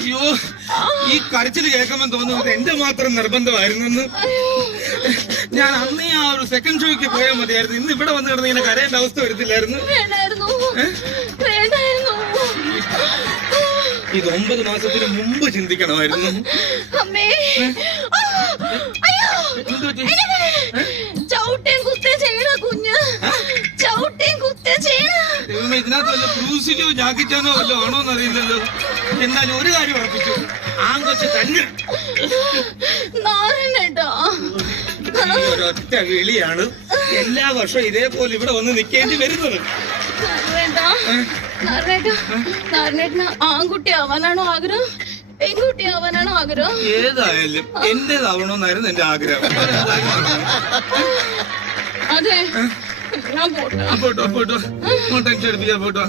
അയ്യോ, ഈ കരച്ചില് കേൾക്കുമ്പോൾ തോന്നുന്നത് എന്റെ മാത്രം നിർബന്ധമായിരുന്നു. ഞാൻ അന്നേ ആ ഒരു സെക്കൻഡ് ഷോയ്ക്ക് പോയാൽ മതിയായിരുന്നു. ഇന്ന് ഇവിടെ വന്ന് കിടന്ന് ഇങ്ങനെ കരയേണ്ട അവസ്ഥ വരത്തില്ലായിരുന്നു. ഇത് 9 മാസത്തിന് മുമ്പ് ചിന്തിക്കണമായിരുന്നു. ഇതിനകത്ത് വല്ല ബ്രൂസിലോ ജാക്കിച്ചാനോ വല്ലോ ആണോന്ന് അറിയില്ലല്ലോ. എന്നാലും ഒരു കാര്യം ഉറപ്പിച്ചു, ആങ്കൊച്ച് തന്നെ. ഒരൊറ്റ വിളിയാണ് എല്ലാ വർഷവും ഇതേപോലെ ഇവിടെ വന്ന് നിൽക്കേണ്ടി വരുന്നത്. ആൺകുട്ടി ആവാനാണോ ആഗ്രഹം, പെൺകുട്ടി ആവാനാണോ ആഗ്രഹം? ഏതായാലും എന്റേതാവണമെന്നായിരുന്നു എന്റെ ആഗ്രഹം. അതെ, ഞാൻ പോട്ടോ ടെൻഷൻ എടുപ്പിച്ചാ പോട്ടോ.